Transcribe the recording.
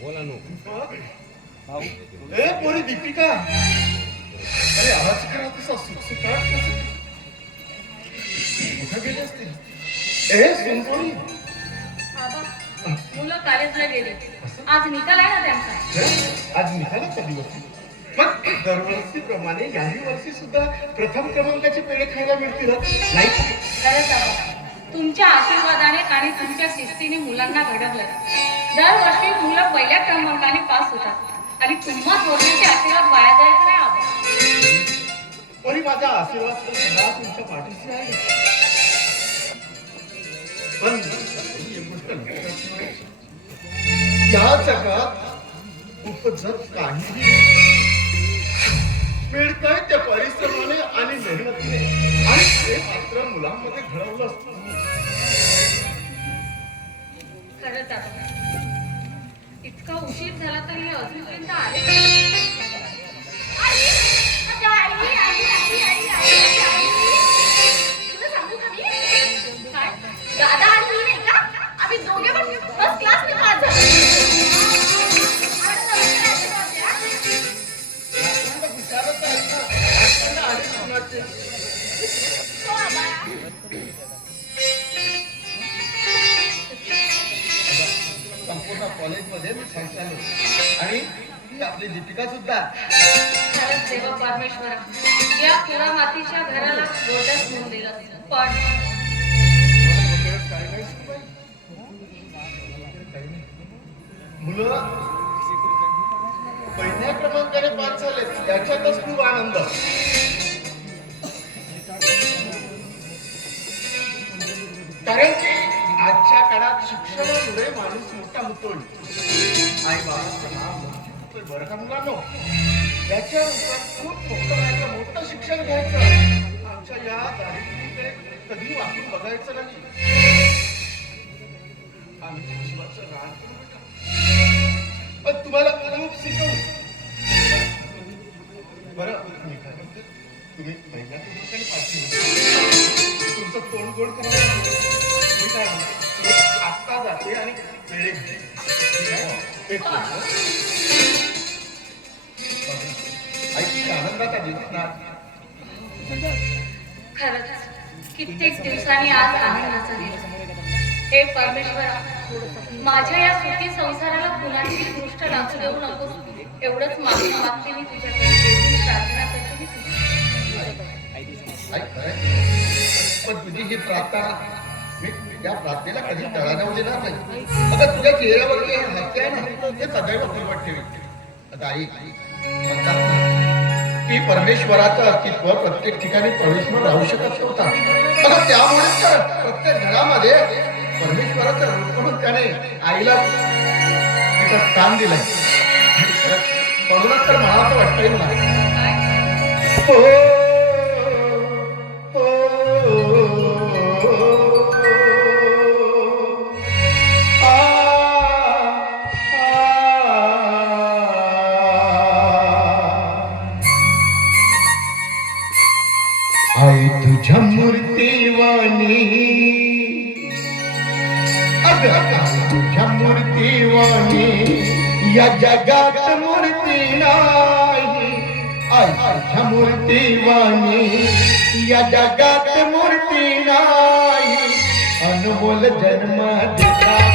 बोला नो. ए पोरी दीपिका अरे आवाज करा तसा सुटसुटाट कसं कुठं गेले असते ए सुनपोरी आबा, मुलं कॉलेजला गेले आज निकाल आहे ना त्यांचा आज निघालाचा दिवस मग दरवर्षीप्रमाणे याही वर्षी सुद्धा प्रथम क्रमांकाचे पेढे खायला मिळतील नाही खरंच आबा तुमच्या आशीर्वादाने आणि तुमच्या शिस्तीने मुलांना घडवलं. दरवर्षी मुलं पहिल्या क्रमांकाने पास होतात. आणि तुम्हा थोडक्याचे आशीर्वाद वाया जायचं नाही आबा कोणी माझा आशीर्वाद तुमच्या पाठीशी आहे. पण या जगात उपजत काही उशीर झाला तरी अजूनपर्यंत आले कॉलेजमध्ये मी सांगतालो आणि ही आपली दीपिका सुद्धा. खरंच देवा परमेश्वरा. या पुरा मातीच्या घराला गोटच दिलं. पण. मुलं पहिल्या क्रमांकाने पास झाले याच्यातच खूप आनंद. कारण शिक्षणामुळे माणूस मोठा होतोय आई बाबाचं नाव मोठं होतोय बरं का मुलांनो? याच्यानुसार खूप मोठं व्हायचं मोठं शिक्षण घ्यायचं. आमच्या या दारिद्र्याकडे कधी वाकून बघायचं नाही. आम्ही पण तुम्हाला खूप शिकवू. बरं मी काय म्हणते तुम्ही महिला तुमचं तोंड गोड करायला मी काय म्हणते जाते आणि वेळे घेते ठीक आहे? भेटतो? बघा. आई किती आनंदाचा दिवस ना. खरंच. कित्येक दिवसांनी आज आनंदाचा दिवस हे परमेश्वरा माझ्या या सुखी संसाराला कुणाची दृष्ट लागू देऊ नकोस. एवढंच मागून मागते मी तुझ्याकडे प्रार्थना करते मी. पण तुझी ही प्रार्थना त्या प्रार्थनेला कधी तळा जाऊ देणार नाही. अगं तुझ्या चेहऱ्यावर हे हास्य आहे ना ते सदैव फुलवट ठेवी आता आई म्हणतात की परमेश्वराचं अस्तित्व प्रत्येक ठिकाणी परमेश्वर राहू शकत नव्हता. अगं त्यामुळे तर प्रत्येक घरामध्ये परमेश्वराचं रूप म्हणून त्याने आईला तिथं स्थान दिलंय. आणि म्हणूनच तर मला असं वाटतंय मला. हो, आ. आई मूर्तीवाणी तुझ्या मूर्तीवाणी या जगात मूर्ती नाही. आई मूर्तीवाणी या जगात मूर्ती नाही. अनमोल जन्म दिला